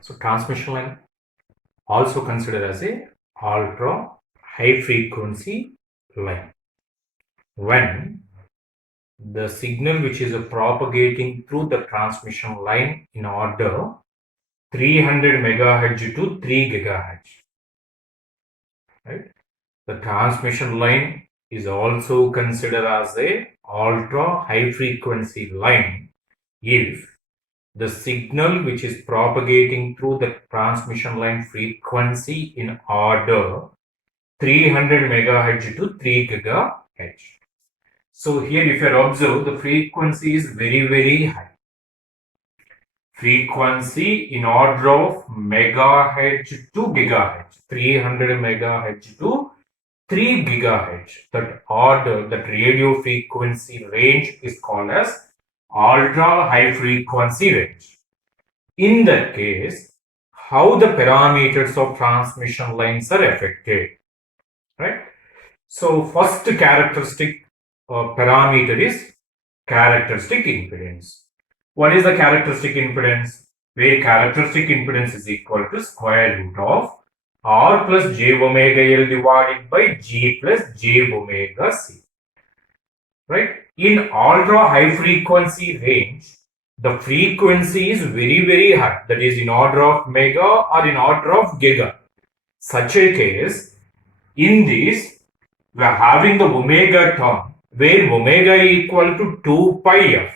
So transmission line also considered as a ultra high frequency line. When the signal which is propagating through the transmission line in order 300 megahertz to 3 gigahertz, right? The transmission line is also considered as a ultra high frequency line if the signal which is propagating through the transmission line frequency in order 300 megahertz to 3 gigahertz. So here if you observe, the frequency is very high. Frequency in order of megahertz to gigahertz, 300 megahertz to 3 gigahertz. That order, that radio frequency range is called as ultra high frequency range. In that case, how the parameters of transmission lines are affected, right? So first characteristic parameter is characteristic impedance. What is the characteristic impedance? Where characteristic impedance is equal to square root of R plus j omega L divided by G plus j omega C. Right? In ultra high frequency range, the frequency is very high. That is in order of mega or in order of giga. Such a case, in this, we are having the omega term where omega is equal to 2 pi f.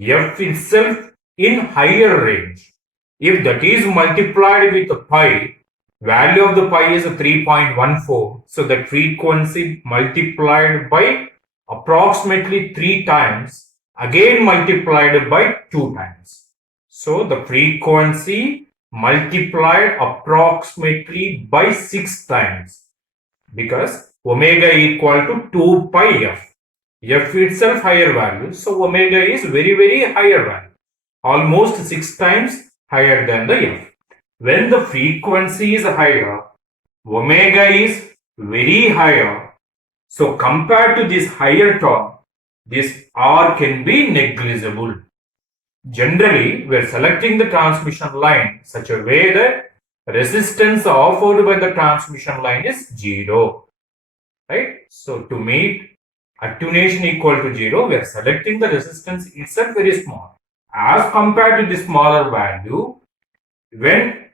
F itself in higher range. If that is multiplied with pi, value of the pi is 3.14. So the frequency multiplied by approximately 3 times, again multiplied by 2 times. So the frequency multiplied approximately by 6 times, because omega equal to 2 pi f. F itself higher value, so omega is very higher value, almost 6 times higher than the f. When the frequency is higher, omega is very higher. So compared to this higher term, this R can be negligible. Generally, we are selecting the transmission line such a way that resistance offered by the transmission line is 0. Right? So to meet attenuation equal to 0, we are selecting the resistance itself very small. As compared to the smaller value, when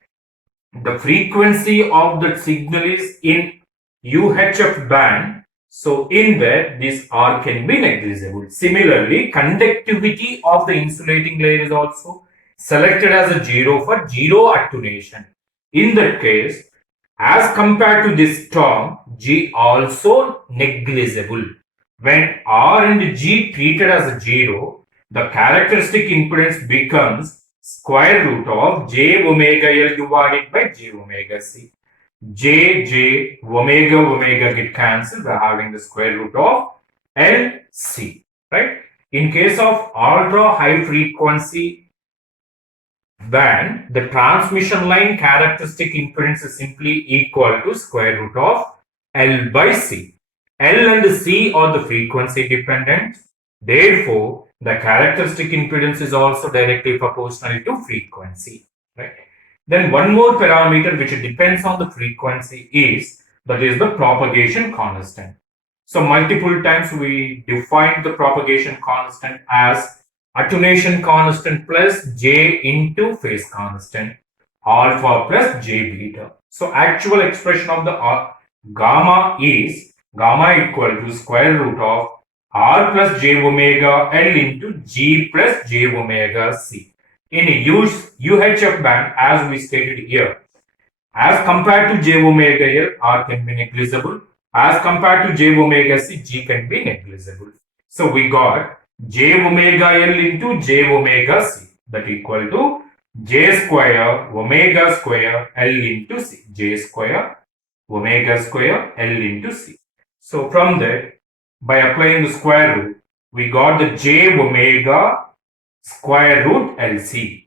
the frequency of the signal is in UHF band, so in that this R can be negligible. Similarly, conductivity of the insulating layer is also selected as a 0 for 0 attenuation. In that case, as compared to this term, G also negligible. When R and G treated as a 0, the characteristic impedance becomes square root of j omega L divided by j omega C. J, omega get cancelled. We are having the square root of L, C. Right? In case of ultra high frequency band, the transmission line characteristic impedance is simply equal to square root of L by C. L and C are the frequency dependent. Therefore, the characteristic impedance is also directly proportional to frequency. Right? Then one more parameter which depends on the frequency is the propagation constant. So multiple times we defined the propagation constant as attenuation constant plus J into phase constant, alpha plus J beta. So actual expression of the gamma is gamma equal to square root of R plus j omega L into G plus j omega C. In UHF band, as we stated here, as compared to j omega L, R can be negligible. As compared to j omega C, G can be negligible. So we got j omega L into j omega C, that equal to j square omega square L into C. J square omega square L into C. So from that, by applying the square root, we got the j omega square root LC.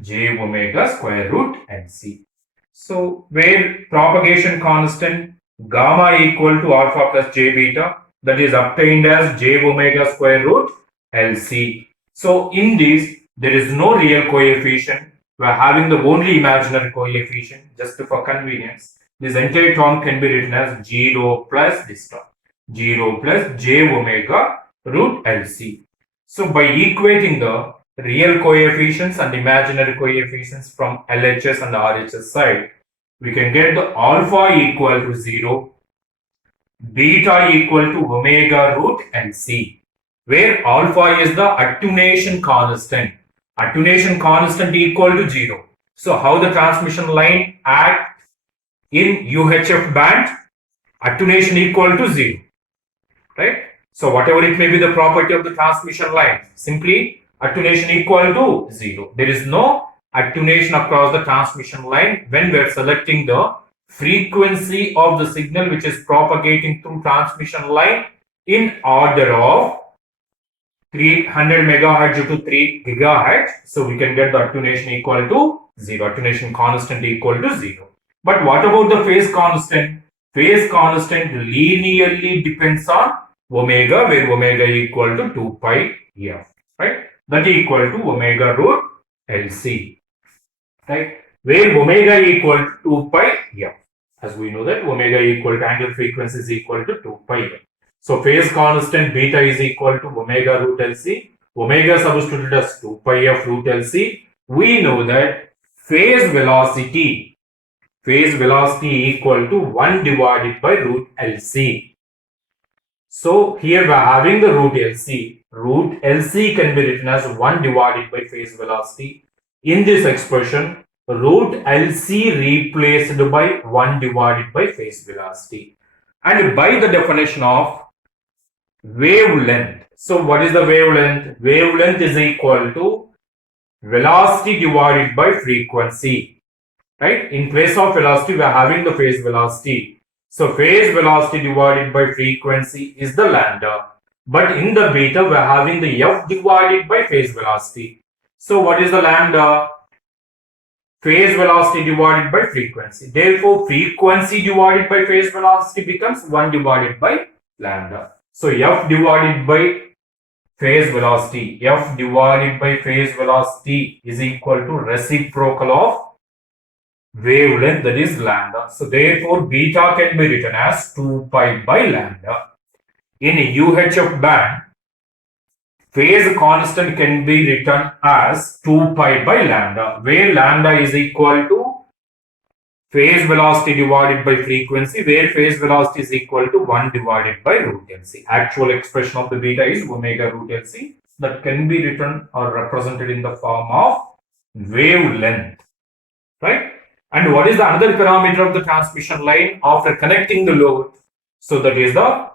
J omega square root LC. So where propagation constant gamma equal to alpha plus j beta, that is obtained as j omega square root LC. So in this, there is no real coefficient. we are having the only imaginary coefficient just for convenience. This entire term can be written as 0 plus this term, 0 plus j omega root LC. So by equating the real coefficients and imaginary coefficients from LHS and RHS side, we can get the alpha equal to 0, beta equal to omega root LC, where alpha is the attenuation constant. Attenuation constant equal to 0. So how the transmission line acts in UHF band? Attenuation equal to 0. Right? So whatever it may be the property of the transmission line, simply attenuation equal to 0. There is no attenuation across the transmission line when we are selecting the frequency of the signal which is propagating through transmission line in order of 300 megahertz to 3 gigahertz. So we can get the attenuation equal to 0, attenuation constant equal to 0. But what about the phase constant? Phase constant linearly depends on omega, where omega equal to 2 pi f, right? That equal to omega root LC, right? Where omega equal to 2 pi f. As we know that omega equal to angular frequency is equal to 2 pi f. So phase constant beta is equal to omega root LC. Omega substituted as 2 pi f root LC. We know that phase velocity equal to 1 divided by root LC. So here we are having the root LC. Root LC can be written as 1 divided by phase velocity. In this expression, root LC replaced by 1 divided by phase velocity. And by the definition of wavelength. So what is the wavelength? Wavelength is equal to velocity divided by frequency. Right? In place of velocity, we are having the phase velocity. So phase velocity divided by frequency is the lambda. But in the beta, we are having the f divided by phase velocity. So what is the lambda? Phase velocity divided by frequency. Therefore, frequency divided by phase velocity becomes 1 divided by lambda. So f divided by phase velocity, f divided by phase velocity is equal to reciprocal of wavelength, that is lambda. So therefore beta can be written as 2 pi by lambda. In UHF band, phase constant can be written as 2 pi by lambda, where lambda is equal to phase velocity divided by frequency, where phase velocity is equal to 1 divided by root LC. Actual expression of the beta is omega root LC, that can be written or represented in the form of wavelength, right? And what is the another parameter of the transmission line after connecting the load? So that is the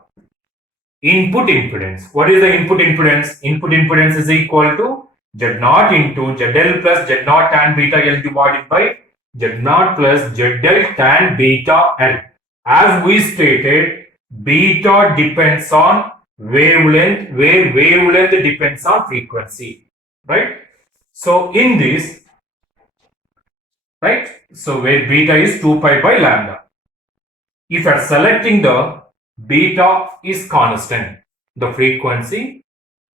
input impedance. What is the input impedance? Input impedance is equal to Z0 into ZL plus Z0 tan beta L divided by Z0 plus ZL tan beta L. As we stated, beta depends on wavelength, where wavelength depends on frequency, right? So in this, right? So where beta is 2 pi by lambda. If you are selecting the beta is constant, the frequency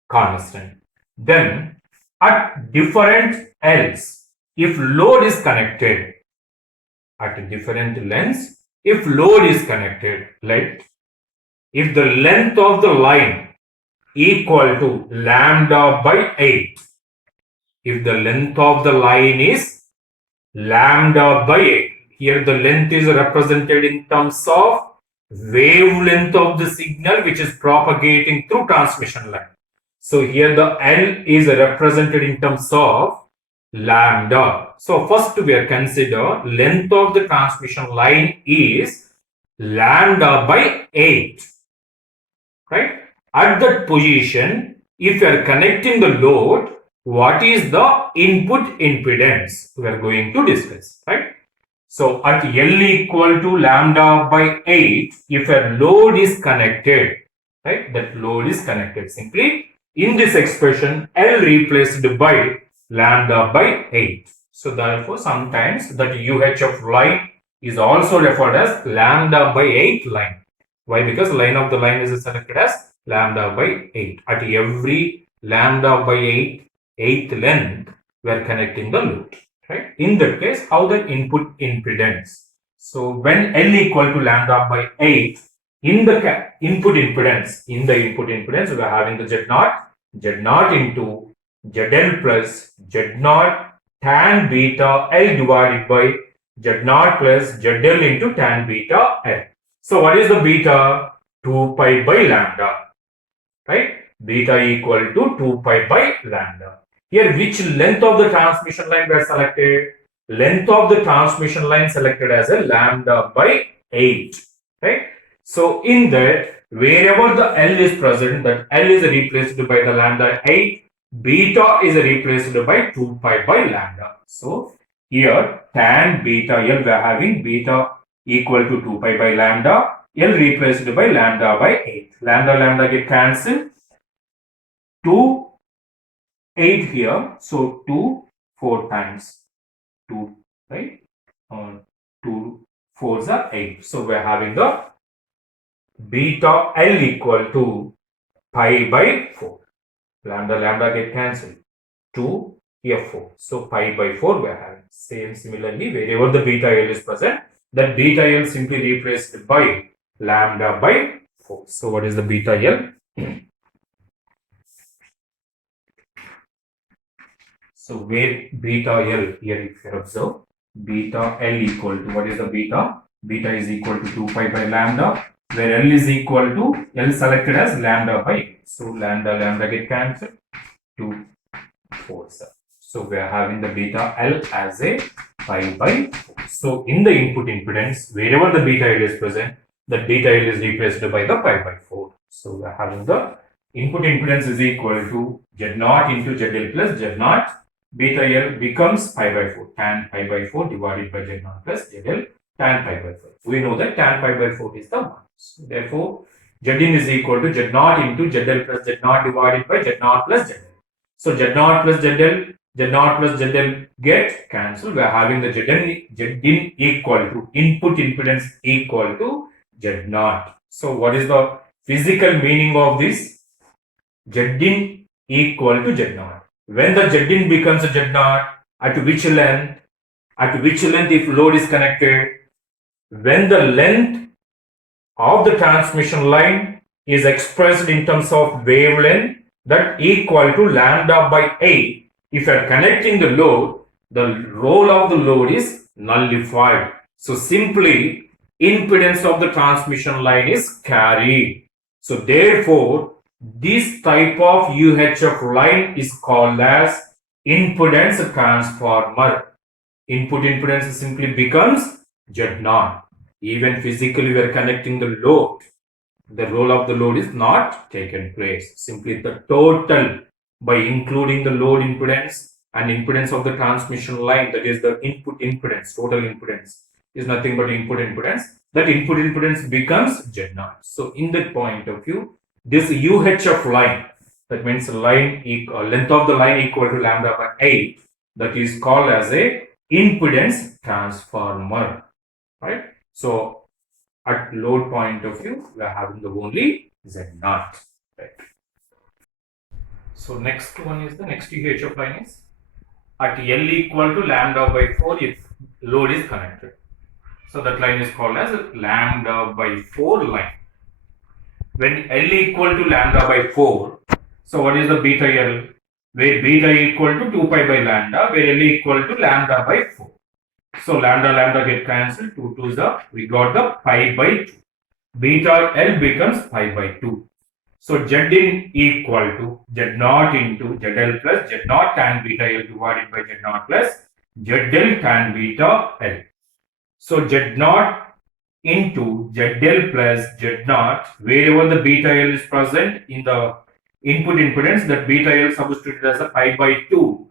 constant, then at different L's, if load is connected, at different lengths, if load is connected, if the length of the line equal to lambda by 8, if the length of the line is lambda by 8, here the length is represented in terms of wavelength of the signal which is propagating through transmission line. So here the L is represented in terms of lambda. So first we are consider length of the transmission line is lambda by 8, right? At that position, if you are connecting the load, what is the input impedance? We are going to discuss, right? So at L equal to lambda by 8, if a load is connected, right, that load is connected, simply in this expression L replaced by lambda by 8. So therefore sometimes that UHF line is also referred as lambda by 8 line. Why? Because line of the line is selected as lambda by 8. At every lambda by 8th length, we are connecting the load. right? In that case, how the input impedance? So when L equal to lambda by 8, in the input impedance, we are having the Z naught into ZL plus Z naught tan beta L divided by Z naught plus ZL into tan beta L. So what is the beta? 2 pi by lambda, right? Beta equal to 2 pi by lambda. Here, which length of the transmission line were selected? Length of the transmission line selected as a lambda by 8, right? So, in that, wherever the L is present, that L is replaced by the lambda 8, beta is replaced by 2 pi by lambda. So, here, tan beta L, we are having beta equal to 2 pi by lambda, L replaced by lambda by 8. Lambda get cancelled. 2, 8 here. So 2, 4 times 2, right? 2 4s are 8. So we're having the beta L equal to pi by 4. Lambda get cancelled. 2, here 4. So pi by 4 we're having. Similarly, wherever the beta L is present, that beta L simply replaced by lambda by 4. So what is the beta L? So where beta L, here if you observe, beta L equal to, what is the beta? Beta is equal to 2 pi by lambda, where L is equal to, L selected as lambda by 8. So lambda get cancelled, 2, 4, 7. So we are having the beta L as a pi by 4. So in the input impedance, wherever the beta L is present, the beta L is replaced by the pi by 4. So we are having the input impedance is equal to Z0 into ZL plus Z0. Beta L becomes pi by 4, tan pi by 4 divided by Z0 plus ZL tan pi by 4. We know that tan pi by 4 is the 1. So therefore, Zin is equal to Z0 into ZL plus Z0 divided by Z0 plus ZL. So Z0 plus ZL get cancelled. We are having the Zin equal to input impedance equal to Z0. So what is the physical meaning of this? Zin equal to Z0. When the Zin becomes a Z0, at which length? At which length if load is connected? When the length of the transmission line is expressed in terms of wavelength, that equal to lambda by 8. If you are connecting the load, the role of the load is nullified. So simply impedance of the transmission line is carried. So therefore, this type of UHF line is called as impedance transformer. Input impedance simply becomes Z0. Even physically we are connecting the load. The role of the load is not taken place. Simply the total by including the load impedance and impedance of the transmission line, that is the input impedance, total impedance is nothing but input impedance. That input impedance becomes Z0. So in that point of view, this UHF line, that means length of the line equal to lambda by 8, that is called as a impedance transformer, right? So at load point of view, we are having the only Z0, right? So next one is the next UHF line is at L equal to lambda by 4 if load is connected. So that line is called as lambda by 4 line. When L equal to lambda by 4, so what is the beta L? Where beta equal to 2 pi by lambda, where L equal to lambda by 4. So lambda get cancelled, 2 2's up, we got the pi by 2. Beta L becomes pi by 2. So Zin equal to Z0 into ZL plus Z0 tan beta L divided by Z0 plus ZL tan beta L. So Z0 into ZL plus Z0, wherever the beta L is present in the input impedance, that beta L substituted as a pi by 2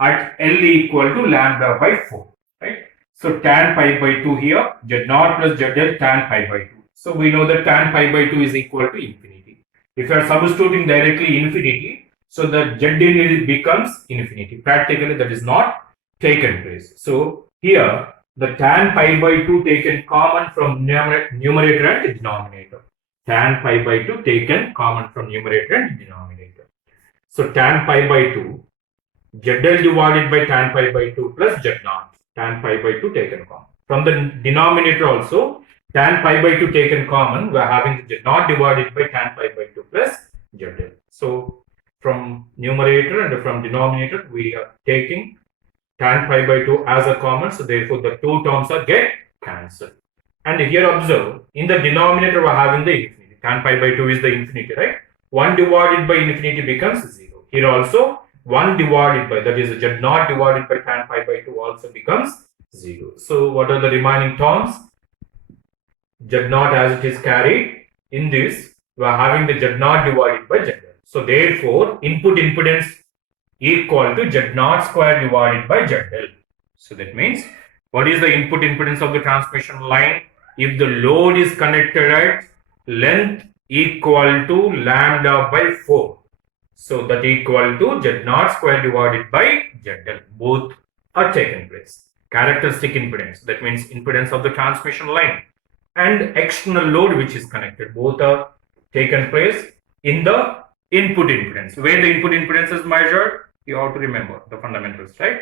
at L equal to lambda by 4, right? So tan pi by 2 here, Z0 plus ZL tan pi by 2. So we know that tan pi by 2 is equal to infinity. If you are substituting directly infinity, so the Zin becomes infinity. Practically that is not taken place. So here the tan pi by 2 taken common from numerator and denominator. Tan pi by 2 taken common from numerator and denominator. So tan pi by 2 ZL divided by tan pi by 2 plus Z naught. Tan pi by 2 taken common. From the denominator also, tan pi by 2 taken common, we are having the Z naught divided by tan pi by 2 plus ZL. So from numerator and from denominator, we are taking tan pi by 2 as a common. So therefore, the two terms are get cancelled. And here observe, in the denominator, we are having the infinity. Tan pi by 2 is the infinity, right? 1 divided by infinity becomes 0. Here also, 1 divided by, that is Z naught divided by tan pi by 2 also becomes 0. So what are the remaining terms? Z naught as it is carried. In this, we are having the Z naught divided by ZL. So therefore, input impedance equal to Z naught square divided by ZL. So that means, what is the input impedance of the transmission line? If the load is connected at length equal to lambda by 4. So that equal to Z naught square divided by ZL. Both are taken place. Characteristic impedance, that means impedance of the transmission line, and external load which is connected, both are taken place in the input impedance. Where the input impedance is measured, you have to remember the fundamentals, right?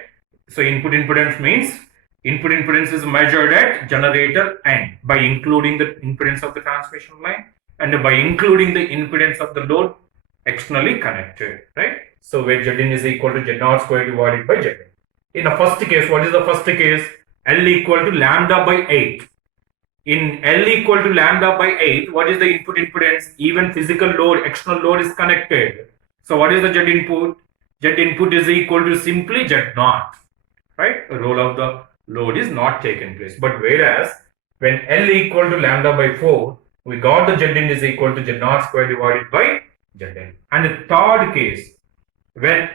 So input impedance means input impedance is measured at generator end by including the impedance of the transmission line and by including the impedance of the load externally connected, right? So where Zn is equal to Z naught square divided by Zn. In the first case, what is the first case? L equal to lambda by 8. In L equal to lambda by 8, what is the input impedance? Even physical load, external load is connected. So what is the Z input? Z input is equal to simply Z naught, right? The role of the load is not taken place. But whereas when L equal to lambda by 4, we got the Zn is equal to Z naught square divided by Zl. And the third case, when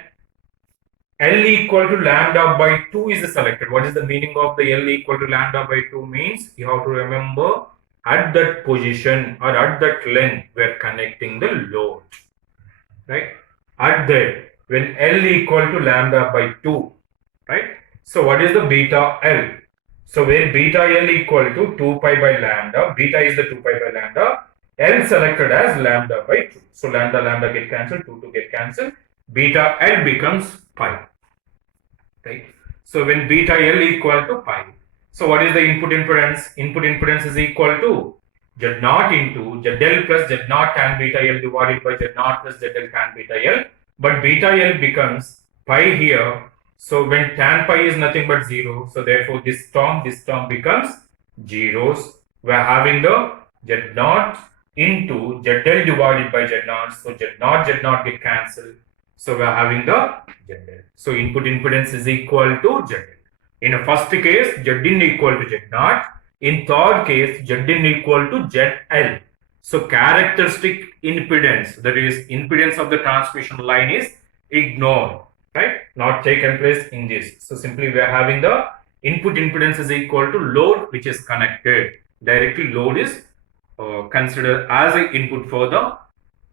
L equal to lambda by 2 is selected. What is the meaning of the L equal to lambda by 2 means? You have to remember, at that position or at that length, we are connecting the load, right? At that, when L equal to lambda by 2, right? So what is the beta L? So where beta L equal to 2 pi by lambda, beta is the 2 pi by lambda, L selected as lambda by 2. So lambda get cancelled, 2 get cancelled, beta L becomes pi, right? So when beta L equal to pi, so what is the input impedance? Input impedance is equal to Z naught into ZL plus Z naught tan beta L divided by Z naught plus ZL tan beta L. But beta L becomes pi here. So when tan pi is nothing but 0, so therefore this term becomes zeros. We are having the Z naught into ZL divided by Z naught. So Z naught get cancelled. So we are having the ZL. So input impedance is equal to ZL. In the first case, Zin equal to Z naught. In third case, Zin equal to ZL. So characteristic impedance, that is impedance of the transmission line, is ignored, right? Not taken place in this. So simply we are having the input impedance is equal to load which is connected. Directly load is considered as an input for the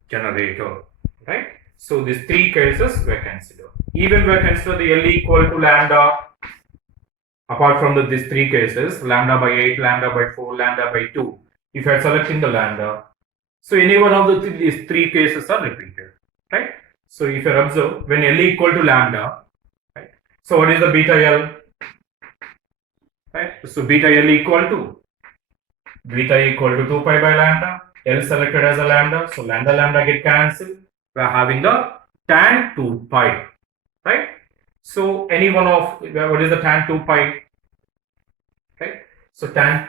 generator, right? So these three cases were considered. Even we consider the L equal to lambda. Apart from these three cases, lambda by 8, lambda by 4, lambda by 2. If you are selecting the lambda, so any one of these three cases are repeated, right? So if you observe, when L equal to lambda, right? So what is the beta L? Right? So beta L equal to 2 pi by lambda. L selected as a lambda, so lambda get cancelled. We are having the tan 2 pi, right? So any one of, what is the tan 2 pi, right? So tan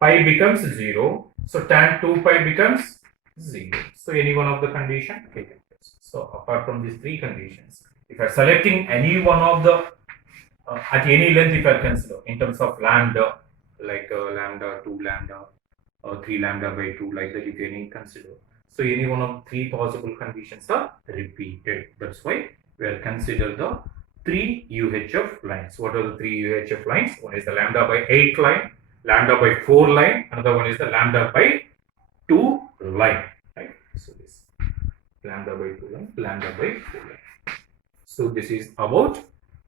pi becomes 0. So tan 2 pi becomes 0. So any one of the condition taken place. So apart from these three conditions, if you are selecting any one of the at any length, if I consider in terms of lambda, like lambda 2 lambda or 3 lambda by 2, like that you can consider. So any one of three possible conditions are repeated. That's why we are consider the three UHF lines. What are the three UHF lines? One is the lambda by 8 line, lambda by 4 line, another one is the lambda by 2 line, right? So this lambda by 2 line, lambda by 4 line. So this is about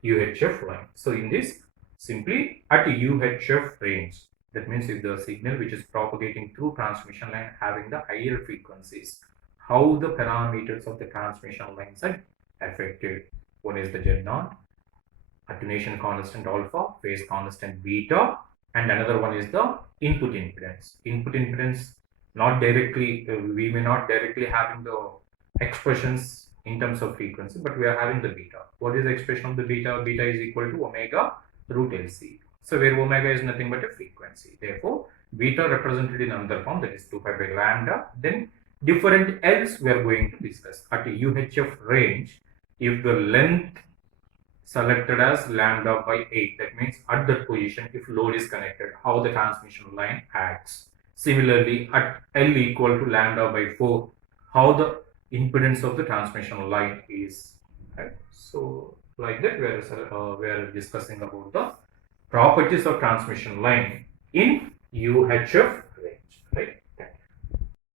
UHF line. So in this, simply at UHF range, that means if the signal which is propagating through transmission line having the higher frequencies, how the parameters of the transmission lines are affected. One is the Z naught, attenuation constant alpha, phase constant beta, and another one is the input impedance. Input impedance, not directly, we may not directly having the expressions in terms of frequency, but we are having the beta. What is the expression of the beta? Beta is equal to omega root LC. So where omega is nothing but a frequency. Therefore, beta represented in another form, that is 2 pi by lambda. Then different L's we are going to discuss. At a UHF range, if the length selected as lambda by 8, that means at that position if load is connected, how the transmission line acts. Similarly, at L equal to lambda by 4, how the impedance of the transmission line is. Right? So like that we are discussing about the properties of transmission line in UHF